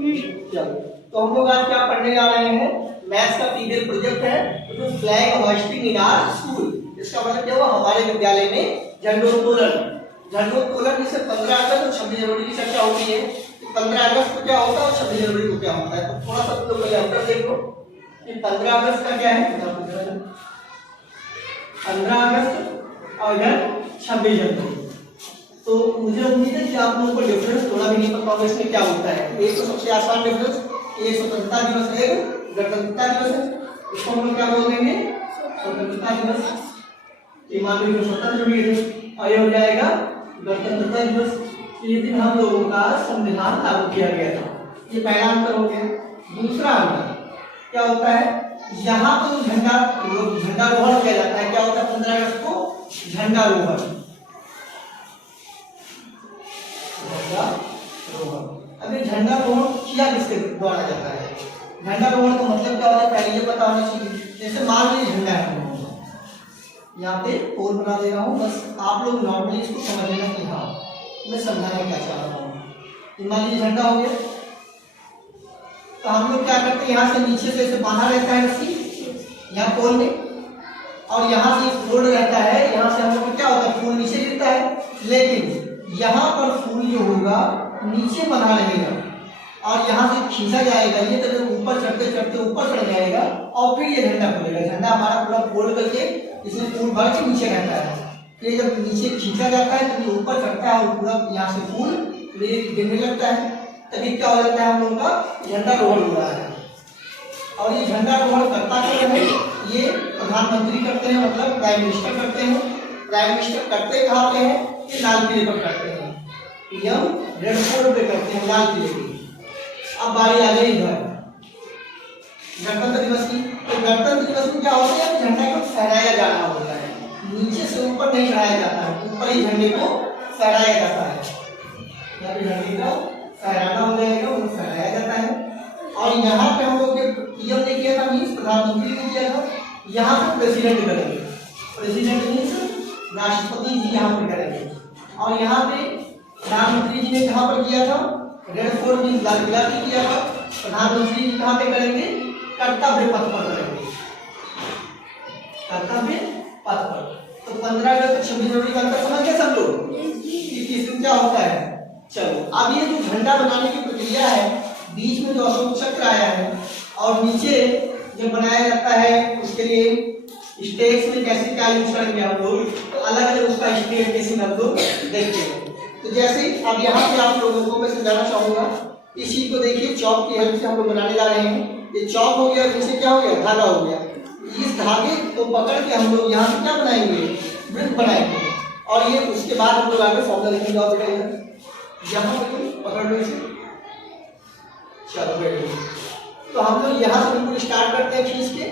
चलो, तो हम लोग आज क्या पढ़ने जा रहे हैं? मैथ्स का पीडीएफ प्रोजेक्ट है, तो flag hosting in our school. इसका मतलब क्या हुआ? हमारे विद्यालय में झंडोत्तोलन जैसे 15 अगस्त और 26 जनवरी की चर्चा होती है। 15 अगस्त को क्या होता है और 26 जनवरी को क्या होता है? तो थोड़ा सा तुम लोग पहले आंसर देख लो कि 15 अगस्त का क्या है। 15 अगस्त और इधर 26 जनवरी। तो मुझे उम्मीद है कि आप लोगों को डिफरेंस थोड़ा भी नहीं पता होगा इसमें क्या होता है। एक तो सबसे आसान डिफरेंस, एक स्वतंत्रता दिवस है, गणतंत्रता दिवस है। इसको हम लोग क्या बोल देंगे? स्वतंत्रता दिवस। मान लीजिए स्वतंत्र भी है और ये हो जाएगा गणतंत्रता दिवस। इस दिन हम लोगों का संविधान लागू किया गया था। ये पहला अंतर हो गया। दूसरा अंतर क्या होता है? यहाँ पर झंडारोहण किया जाता है। क्या होता है 15 अगस्त को? झंडारोहण। अब ये झंडारोहण किया किसके द्वारा जाता है? झंडारोहण का मतलब क्या होता है पहले ये पता होना चाहिए। जैसे मान लीजिए झंडा है, यहाँ पे पोल बना दे रहा हूँ, बस आप लोग नॉर्मली इसको समझ लेना कि हाँ मैं समझाना क्या चाह रहा हूँ। मान लीजिए झंडा हो गया, तो हम लोग क्या करते हैं, यहाँ से नीचे से ऐसे बांधा रहता है रस्सी यहाँ पोल में, और यहाँ से फोल्ड रहता है। यहाँ से हम लोग क्या होता है? फूल नीचे गिरता है, लेकिन यहाँ पर फूल जो होगा नीचे बना रहेगा और यहाँ से खींचा जाएगा। ये तब ऊपर चढ़ते चढ़ते ऊपर चढ़ जाएगा और फिर ये झंडा खुलेगा। झंडा हमारा पूरा फोल्ड करके इसमें फूल भर के नीचे रहता है। फिर जब नीचे खींचा जाता है तो ये ऊपर चढ़ता है और पूरा यहाँ से फूल गिरने लगता है। तभी क्या हो जाता है? हम लोगों का झंडा रोहण हो रहा है। और ये झंडा रोहण करता क्या है? ये प्रधानमंत्री करते हैं, मतलब प्राइम मिनिस्टर करते हैं। प्राइम मिनिस्टर करते कहाँ पे हैं? ये लाल किले पर करते हैं, पीएम रेड फोर्ट पे करते हैं, लाल किले की। अब बारी आ गई इधर गणतंत्र दिवस की। तो गणतंत्र दिवस में क्या होता है? झंडा को फहराया जाना होता है, नीचे से ऊपर नहीं चढ़ाया जाता है, ऊपर ही झंडे को फहराया जाता है। यहाँ पे झंडे का फहराना हो जाएगा, वो फहराया जाता है। और यहाँ पे हम लोग पीएम ने किया था, मीन्स प्रधानमंत्री ने किया था। यहाँ पे प्रेसिडेंट करेंगे, प्रेसिडेंट मीन्स राष्ट्रपति जी यहाँ पे करेंगे। और यहाँ पे प्रधानमंत्री जी ने कहाँ पर किया था? Red fort means Lal Qila पे किया था। प्रधानमंत्री जी कहाँ पे करेंगे? कर्तव्य पथ पर करेंगे, कर्तव्य पथ पर। तो 15 अगस्त 26 जनवरी का अंतर समझ गए सब लोग कि किस दिन क्या होता है? चलो, अब ये जो झंडा बनाने की प्रक्रिया है, बीच में जो अशोक चक्र आया है और नीचे जो बनाया जाता है, उसके लिए स्टेट्स में कैसे क्या यूज करेंगे हम लोग, तो अलग अलग उसका स्टेट कैसे हम लोग देखते हैं। तो जैसे अब यहाँ पे आप लोगों को मैं समझाना चाहूंगा, इस चीज को देखिए, चौक की हेल्प से हम लोग बनाने जा रहे हैं। ये चौक हो गया, जैसे क्या हो गया? धागा हो गया। इस धागे को पकड़ के हम लोग यहाँ पे क्या बनाएंगे? वृत्त बनाएंगे। और ये उसके बाद हम लोग आगे फॉर्मूला लिखेंगे। और बेटा यहाँ पे पकड़ लो इसे, चलो बेटा। तो हम लोग यहाँ से बिल्कुल स्टार्ट करते हैं खींच के,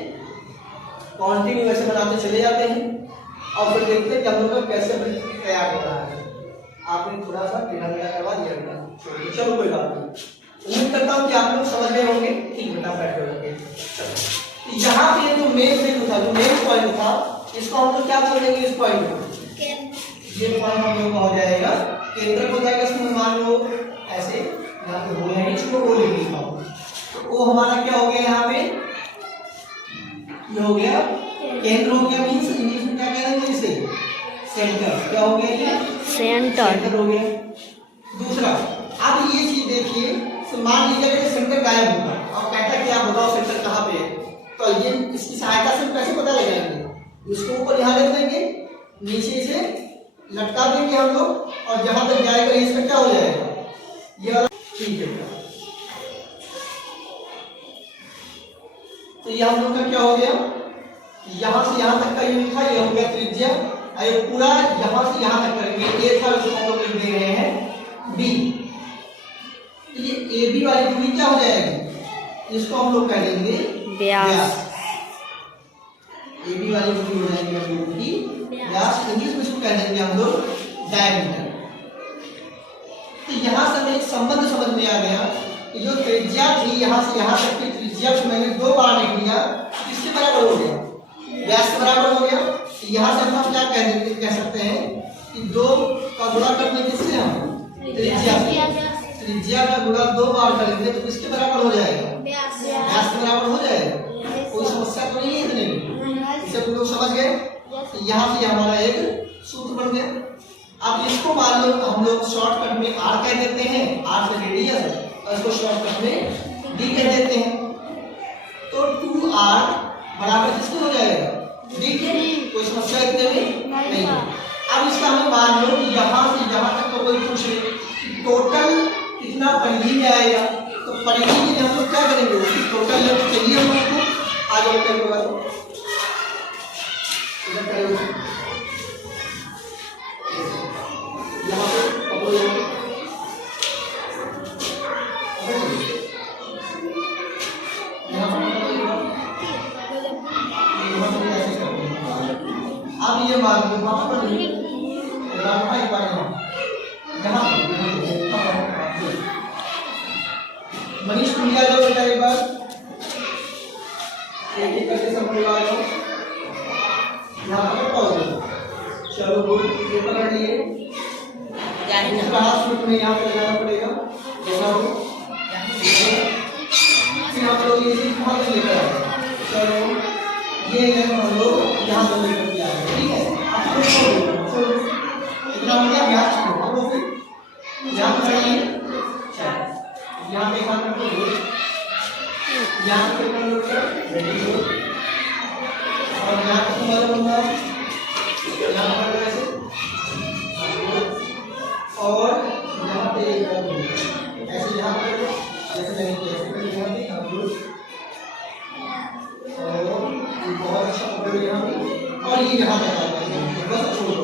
कंटिन्यू ऐसे बनाते चले जाते हैं और फिर देखते हैं कि हम लोग का कैसे तैयार हो रहा है। आपने थोड़ा सा टेढ़ा मेढ़ा करवा दिया बेटा, चलो कोई बात नहीं। उम्मीद करता हूँ कि आप लोग समझ गए होंगे। ठीक बेटा, बैठ गए। यहाँ पे जो मेन बिंदु था, जो मेन पॉइंट था, इसको हम लोग क्या बोलेंगे? इस पॉइंट को, ये पॉइंट हम लोग का हो जाएगा केंद्र हो जाएगा। इसमें मान लो ऐसे यहाँ पे हो जाएगा, इसको ओ लिख लो। तो ओ हमारा क्या हो गया? यहाँ पे ये हो गया केंद्र हो गया, मीन्स इंग्लिश में क्या कहेंगे इसे? सेंटर। क्या हो गया? ये सेंटर हो गया। दूसरा, अब ये चीज देखिए, मान लीजिए अगर सेंटर गायब होगा और कहता कि आप बताओ सेंटर कहाँ पे है, तो ये इसकी सहायता से कैसे पता लगाएंगे? इसको ऊपर यहाँ रख देंगे, नीचे से लटका देंगे हम लोग, और जहां तक जाएगा इसका क्या हो जाएगा? ये वाला। ठीक है, तो ये हम लोग का क्या हो गया? यहाँ से यहाँ तक का यूनिट था, ये हो गया त्रिज्या। ये पूरा यहाँ से यहाँ तक करेंगे। ए था, उसको हम लोग लिख दे रहे हैं बी। ये ए बी वाली दूरी क्या हो जाएगी? इसको हम लोग कह देंगे व्यास। ए बी वाली दूरी हो जाएगी हम लोग की व्यास। इंग्लिश में इसको कह देंगे हम लोग डायमीटर। तो यहाँ से हमें एक संबंध समझ में आ गया कि जो त्रिज्या थी यहाँ से यहाँ तक की त्रिज्या को मैंने 2 बार लिख दिया, किसके बराबर हो गया? व्यास के बराबर हो गया। यहाँ से हम क्या कह सकते हैं कि 2 का गुणा करने किससे? हम त्रिज्या त्रिज्या का गुणा 2 बार करेंगे तो किसके बराबर हो जाएगा? व्यास के बराबर हो जाएगा। कोई समस्या तो नहीं है इतने में, इसे तुम लोग समझ गए। तो यहाँ से हमारा एक सूत्र बन गया। अब इसको मान लो हम लोग शॉर्टकट में आर कह देते हैं, आर से रेडियस, और इसको शॉर्टकट में डी कह देते हैं। तो 2r बराबर किसके हो जाएगा? डी के। कोई समस्या इतने में नहीं है। अब इसका हमें मान लो कि यहाँ से यहाँ तक तो कोई पूछ ले टोटल कितना परिधि में आएगा, तो परिधि के लिए हम लोग क्या करेंगे? उसकी टोटल लेंथ चाहिए हम लोग को। आगे बढ़ते हुए यहाँ पे अब ये मान लो वहाँ पर मनीष तुम आ जाओ बेटा एक बार, एक करके सब लोग आ जाओ। यहाँ पर पकड़ो, चलो गुड, ये पकड़ लिए। इसका हाथ में तुम्हें यहाँ पर जाना पड़ेगा, जैसा हो। फिर हम लोग ये चीज कहाँ से लेकर आए? चलो ये लेकर हम लोग यहाँ से लेकर के आए, ठीक है। इतना हो गया व्यास को, अब वो फिर यहाँ पर चलिए, यहाँ पे काम करते हो, यहाँ पे कर लो रेडी हो, और यहाँ पे तुम्हारा बंदा यहाँ पर ऐसे, और यहाँ पे ऐसे यहाँ पर ऐसे नहीं किया, ऐसे कर यहाँ पे हम लोग, और बहुत अच्छा पकड़ यहाँ पे, और ये यहाँ पे बस छोड़ दो।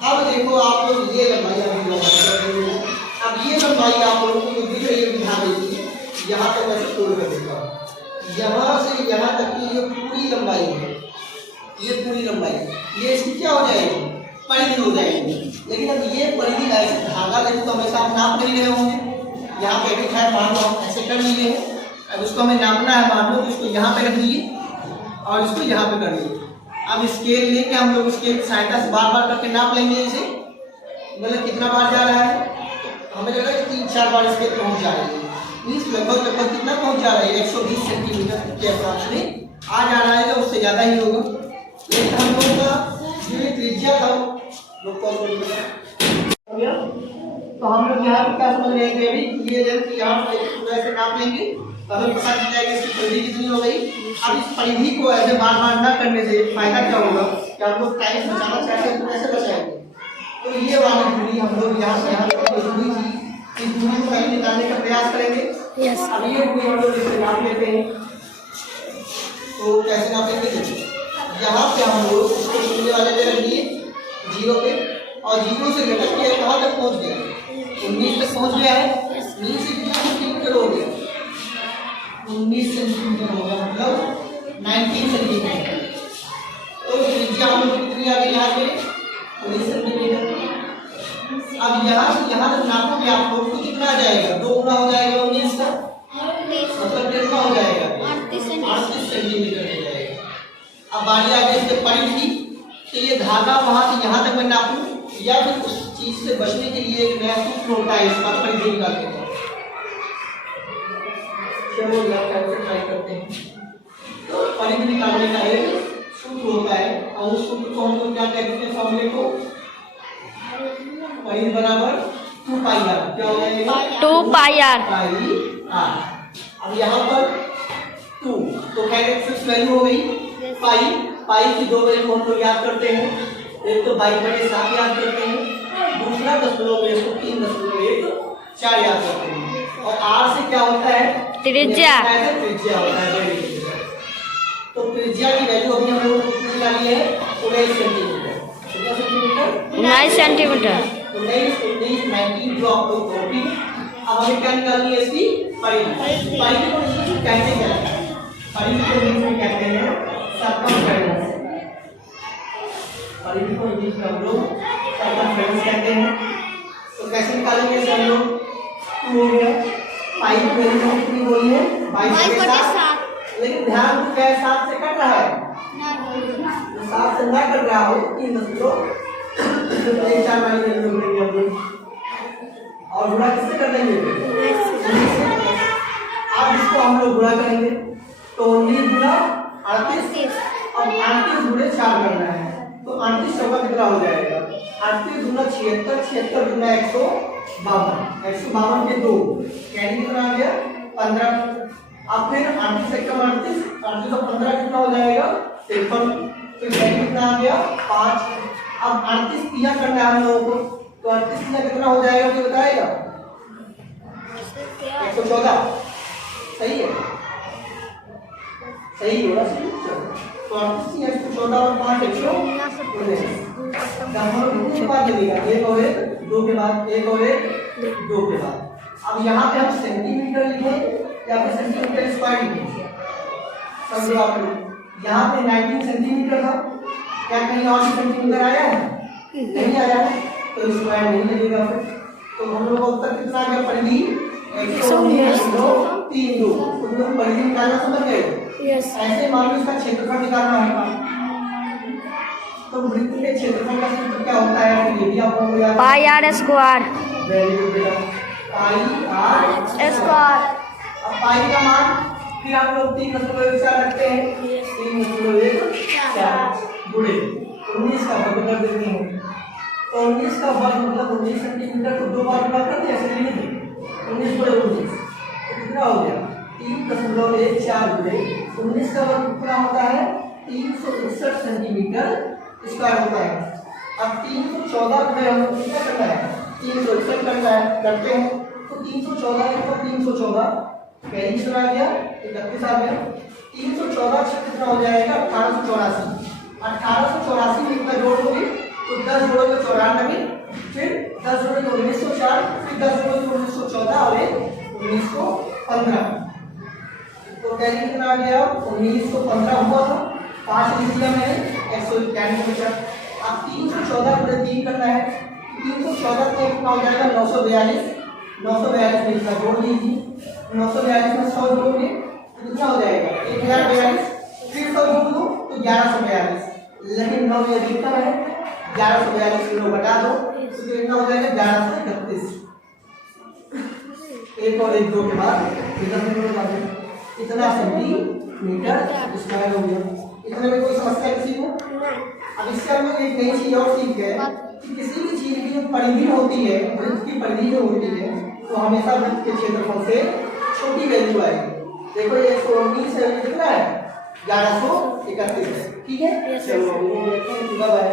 अब देखो आप लोग ये लंबाई अभी लंबाई, अब ये लंबाई आप लोगों को दिख रही है, ध्यान दीजिए। यहाँ तक वैसे तोड़ कर देखा, यहाँ से यहाँ तक की ये पूरी लंबाई है, ये पूरी लंबाई, ये इसकी क्या हो जाएगी? परिधि हो जाएगी। लेकिन अब ये परिधि ऐसे धागा लेते तो हमेशा आप नाप नहीं रहे होंगे। यहाँ पे भी खैर मान लो हम ऐसे कर लिए हैं, अब उसको हमें नापना है, मान लो तो इसको यहाँ पे रख दिए और इसको यहाँ पे कर दिए। अब स्केल लेके हम लोग उसके सहायता से बार बार करके नाप लेंगे। इसे मतलब कितना बार जा रहा है, हमें लग रहा है 3-4 बार स्केल पहुंच जा रही है। मीन्स लगभग कितना पहुंच जा रहा है? 120 सेंटीमीटर के अप्रोक्स में आ जा रहा है, तो उससे ज़्यादा ही होगा। लेकिन हम लोगों का जो त्रिज्या था तो हम लोग यहाँ पे क्या समझ रहे हैं कि अभी ये लेंथ यहाँ पर ऐसे नाप लेंगे तो हमें पता चल जाएगा इसकी परिधि कितनी हो गई। अब इस परिधि को ऐसे बार बार न करने से फायदा क्या होगा कि आप लोग टाइम बचाना चाहते हैं तो कैसे बचाएंगे? तो ये वाली दूरी हम लोग यहाँ से यहाँ तक जो दूरी थी, इस दूरी को कहीं निकालने का प्रयास करेंगे। अब ये दूरी हम लोग जैसे नाप लेते हैं, तो कैसे नापेंगे? देखिए यहाँ से हम लोग उसको शून्य वाले पे रख दिए 0 पे, और 0 से घटक के कहाँ तक पहुँच गया? 19 तक पहुँच गया है। 19 से कितना सेंटीमीटर हो गया? 19 सेंटीमीटर होगा, मतलब 19 सेंटीमीटर। तो त्रिज्या हम लोग कितनी आ गई यहाँ पे? 19 सेंटीमीटर। अब यहाँ से यहाँ तक नापोगे आप लोग तो कितना आ जाएगा? 2 गुना हो जाएगा 19 का, मतलब कितना हो जाएगा? 38 सेंटीमीटर हो जाएगा। अब बारी आ गई इसके परिधि, तो ये धागा वहाँ से यहाँ तक मैं नापूं या फिर उस चीज से बचने के लिए एक नया सूत्र होता है इसका परिधि निकालने का। चलो यहाँ ट्राई करते हैं। तो परिधि निकालने का एक सूत्र होता है, और उस सूत्र को हम लोग क्या कहते हैं? फॉर्मूले को परिधि बराबर 2 पाई आर। क्या हो जाएगा? 2 पाई आर। अब यहाँ पर 2 तो क्या फिक्स वैल्यू हो गई पाई। पाई की 2 वैल्यू हम लोग याद करते हैं, एक तो 22/7 याद करते हैं, दूसरा दशमलव में इसको 3.14 याद करते हैं। और आर से क्या होता है? त्रिज्या। त्रिज्या होता है। तो त्रिज्या की वैल्यू अभी हम लोग कितनी निकाली है? 19 सेंटीमीटर। कितना सेंटीमीटर? 19 सेंटीमीटर। 19 जो आप लोग कॉपी। अब हमें क्या निकालनी है? इसकी परिधि। परिधि को कहते हैं, परिधि को इंग्लिश में कहते हैं सर्कमफ्रेंस। परिधि को इंग्लिश में हम लोग सर्कमफ्रेंस कहते हैं। तो कैसे निकालेंगे इसे हम लोग? 2 हो गया, पाई की वैल्यू कितनी बोली है? 22/7। लेकिन ध्यान दो क्या 7 से कट रहा है? 7 से ना कट रहा हो 3.14 वाली वैल्यू लेंगे हम लोग। और गुणा किससे कर देंगे? अब इसको हम लोग गुणा करेंगे तो 19 गुणा 38, अब 38 गुणे 4 करना है तो 38 चौका कितना हो जाएगा? 38 गुना 76, 76 गुना 152, 152 के 2 यानी कितना आ गया? 15। अब फिर 38 एकम 38, 38 और 15 कितना हो जाएगा? 53। तो यानी कितना आ गया? 5। अब 38 तिया करना है हम लोगों को तो 38 तिया कितना हो जाएगा ये बताएगा? 114। सही है, सही होगा। तो 38 114 और 5 119 बात चलेगा, एक और एक, दो के बाद एक और एक, दो के बाद। अब यहाँ पे हम सेंटीमीटर लिखें या फिर सेंटीमीटर स्क्वायर लिखें? समझो आप लोग, यहाँ पे 19 सेंटीमीटर था, क्या कहीं और भी सेंटीमीटर आया है? नहीं आया है, तो स्क्वायर नहीं लगेगा फिर। तो हम लोग का उत्तर कितना आ गया? परिधि 119.32। तो हम परिधि निकालना समझ गए? ऐसे मान लो इसका क्षेत्रफल निकालना है तो वृत्त के क्षेत्रफल का सूत्र क्या होता है? ये भी आपको याद है, पाई आर स्क्वायर। वेरी गुड बेटा, पाई आर स्क्वायर। अब पाई का मान फिर आप लोग 3.4 रखते हैं, 3.14 गुणे 19 का वर्ग कर देते हैं। तो 19 का वर्ग मतलब 19 सेंटीमीटर को 2 बार गुणा कर दिया, ऐसे लिख दिए 19 गुणे 19 तो कितना हो गया? 3.14 गुणे 19 का वर्ग कितना होता है? 361 सेंटीमीटर स्क्वायर होता है। अब 314 गुणे हम लोग कितना करना है? 361 करना है, करते हैं तो 314 को 314 पहले कितना आ गया? 31 आ गया। 314 से कितना हो जाएगा? 1884। 1884 में कितना जोड़ोगे तो 10 जोड़ोगे 94, फिर 10 जोड़ोगे 1904, फिर 10 जोड़ोगे 1914 और 1915। तो पहले कितना आ गया? 1915 हुआ था, 5 लिख दिया मैंने, 191 बचा। अब 314 गुणे 3 करना है, 314 में कितना हो जाएगा? 942। 942 में इसका जोड़ लीजिए, 942 में 100 जोड़ोगे तो कितना हो जाएगा? 1042। फिर 100 जोड़ दो तो 1142, लेकिन 9 ये अधिकतम है, 1142 किलो घटा दो तो कितना हो जाएगा? 1131। एक और एक दो के बाद इतना सेंटीमीटर स्क्वायर हो गया। इतने में कोई समस्या किसी को? अब इससे हम लोग एक नई चीज और सीख गए कि किसी भी चीज की जो परिधि होती है, वृत्त की परिधि जो होती है, तो हमेशा वृत्त के क्षेत्रफल से छोटी वैल्यू आएगी। देखो ये 119 है, कितना है? 1131 है। ठीक है, चलो बाय।